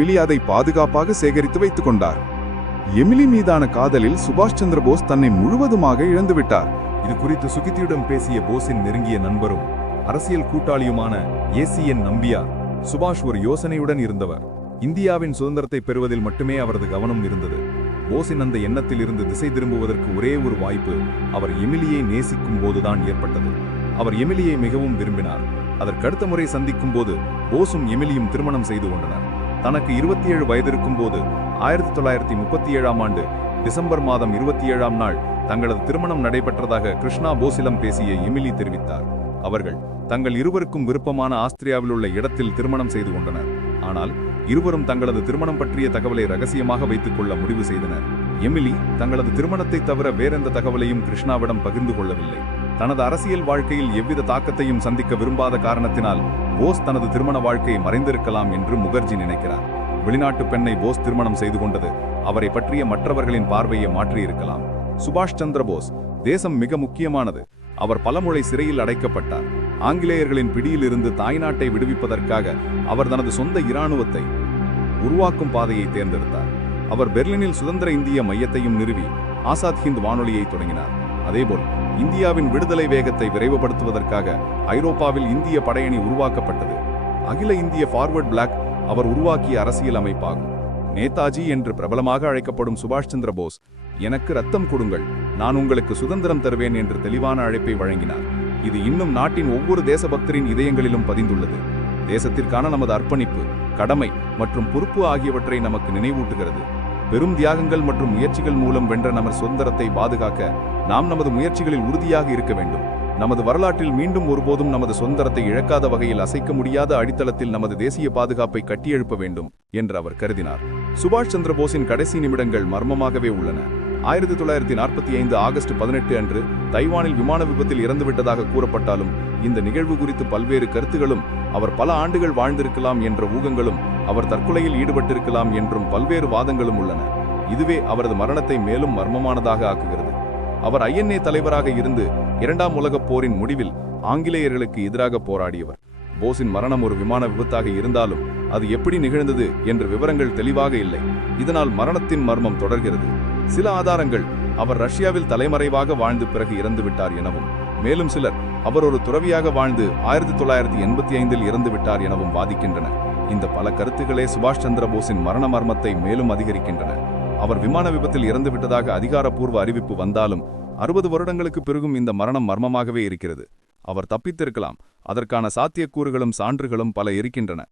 Emily அதை பாதுகாப்பாக சேகரித்து வைத்துக் கொண்டார். எமிலி மீதான காதலில் சுபாஷ் சந்திர போஸ் தன்னை முழுவதுமாக இழந்துவிட்டார். இது குறித்து சுகித்தியுடன் பேசிய போஸின் நெருங்கிய நண்பரும் அரசியல் கூட்டாளியுமான ஏசிஎன் நம்பியார், சுபாஷ் ஒரு யோசனையுடன் இருந்தவர். இந்தியாவின் சுதந்திரத்தை பெறுவதில் மட்டுமே அவரது கவனம் இருந்தது. போஸின் அந்த எண்ணத்தில் இருந்து திசை திரும்புவதற்கு ஒரே ஒரு வாய்ப்பு அவர் எமிலியை நேசிக்கும் போதுதான் ஏற்பட்டது. அவர் எமிலியை மிகவும் விரும்பினார். அதற்கடுத்த முறை சந்திக்கும் போது போஸும் எமிலியும் திருமணம் செய்து கொண்டனர். தனக்கு 27 வயதிருக்கும் போது 1937ஆம் ஆண்டு டிசம்பர் மாதம் 27ஆம் நாள் தங்களது திருமணம் நடைபெற்றதாக கிருஷ்ணா போஸிடம் பேசிய எமிலி தெரிவித்தார். அவர்கள் தங்கள் இருவருக்கும் விருப்பமான ஆஸ்திரியாவில் உள்ள இடத்தில் திருமணம் செய்து கொண்டனர். ஆனால் இருவரும் தங்களது திருமணம் பற்றிய தகவலை ரகசியமாக வைத்துக் கொள்ள முடிவு செய்தனர். எமிலி தங்களது திருமணத்தை தவிர வேறெந்த தகவலையும் கிருஷ்ணாவிடம் பகிர்ந்து கொள்ளவில்லை. தனது அரசியல் வாழ்க்கையில் எவ்வித தாக்கத்தையும் சந்திக்க விரும்பாத காரணத்தினால் போஸ் தனது திருமண வாழ்க்கையை மறைந்திருக்கலாம் என்று முகர்ஜி நினைக்கிறார். வெளிநாட்டு பெண்ணை போஸ் திருமணம் செய்து கொண்டது அவரை பற்றிய மற்றவர்களின் பார்வையை மாற்றியிருக்கலாம். சுபாஷ் சந்திர போஸ் தேசம் மிக முக்கியமானது. அவர் பலமுறை சிறையில் அடைக்கப்பட்டார். ஆங்கிலேயர்களின் பிடியில் இருந்து தாய்நாட்டை விடுவிப்பதற்காக அவர் தனது சொந்த இராணுவத்தை உருவாக்கும் பாதையை தேர்ந்தெடுத்தார். அவர் பெர்லினில் சுதந்திர இந்திய மையத்தையும் நிறுவி ஆசாத் ஹிந்த் வானொலியை தொடங்கினார். அதேபோல் இந்தியாவின் விடுதலை வேகத்தை விரைவுபடுத்துவதற்காக ஐரோப்பாவில் இந்திய படையணி உருவாக்கப்பட்டது. அகில இந்திய ஃபார்வர்ட் பிளாக் அவர் உருவாக்கிய அரசியல் அமைப்பாகும். நேதாஜி என்று பிரபலமாக அழைக்கப்படும் சுபாஷ் சந்திர போஸ், எனக்கு ரத்தம் கொடுங்கள், நான் உங்களுக்கு சுதந்திரம் தருவேன் என்று தெளிவான அழைப்பை வழங்கினார். இது இன்னும் நாட்டின் ஒவ்வொரு தேசபக்தரின் இதயங்களிலும் பதிந்துள்ளது. தேசத்திற்கான நமது அர்ப்பணிப்பு, கடமை மற்றும் பொறுப்பு ஆகியவற்றை நமக்கு நினைவூட்டுகிறது. பெரும் தியாகங்கள் மற்றும் முயற்சிகள் மூலம் வென்ற நமது சுதந்திரத்தை பாதுகாக்க நாம் நமது முயற்சிகளில் உறுதியாக இருக்க வேண்டும். நமது வரலாற்றில் மீண்டும் ஒருபோதும் நமது சுதந்திரத்தை இழக்காத வகையில் அசைக்க முடியாத அடித்தளத்தில் நமது தேசிய பாதுகாப்பை கட்டியெழுப்ப வேண்டும் என்று அவர் கருதினார். சுபாஷ் சந்திர போஸின் கடைசி நிமிடங்கள் மர்மமாகவே உள்ளன. 1945 ஆகஸ்ட் 18 அன்று தைவானில் விமான விபத்தில் இறந்துவிட்டதாக கூறப்பட்டாலும் இந்த நிகழ்வு குறித்து பல்வேறு கருத்துகளும், அவர் பல ஆண்டுகள் வாழ்ந்திருக்கலாம் என்ற ஊகங்களும், அவர் தற்கொலையில் ஈடுபட்டிருக்கலாம் என்றும் பல்வேறு வாதங்களும் உள்ளன. இதுவே அவரது மரணத்தை மேலும் மர்மமானதாக ஆக்குகிறது. அவர் INA தலைவராக இருந்து 2ஆம் உலகப் போரின் முடிவில் ஆங்கிலேயர்களுக்கு எதிராக போராடியவர். போஸின் மரணம் ஒரு விமான விபத்தாக இருந்தாலும் அது எப்படி நிகழ்ந்தது என்ற விவரங்கள் தெளிவாக இல்லை. இதனால் மரணத்தின் மர்மம் தொடர்கிறது. சில ஆதாரங்கள் அவர் ரஷ்யாவில் தலைமறைவாக வாழ்ந்து பிறகு இறந்துவிட்டார் எனவும், மேலும் சிலர் அவர் ஒரு துறவியாக வாழ்ந்து 1985இல் இறந்துவிட்டார் எனவும் வாதிக்கின்றன. இந்த பல கருத்துக்களே சுபாஷ் சந்திர போஸின் மரண மர்மத்தை மேலும் அதிகரிக்கின்றன. அவர் விமான விபத்தில் இறந்துவிட்டதாக அதிகாரப்பூர்வ அறிவிப்பு வந்தாலும் 60 வருடங்களுக்கு பிறகும் இந்த மரணம் மர்மமாகவே இருக்கிறது. அவர் தப்பித்திருக்கலாம். அதற்கான சாத்தியக்கூறுகளும் சான்றுகளும் பல இருக்கின்றன.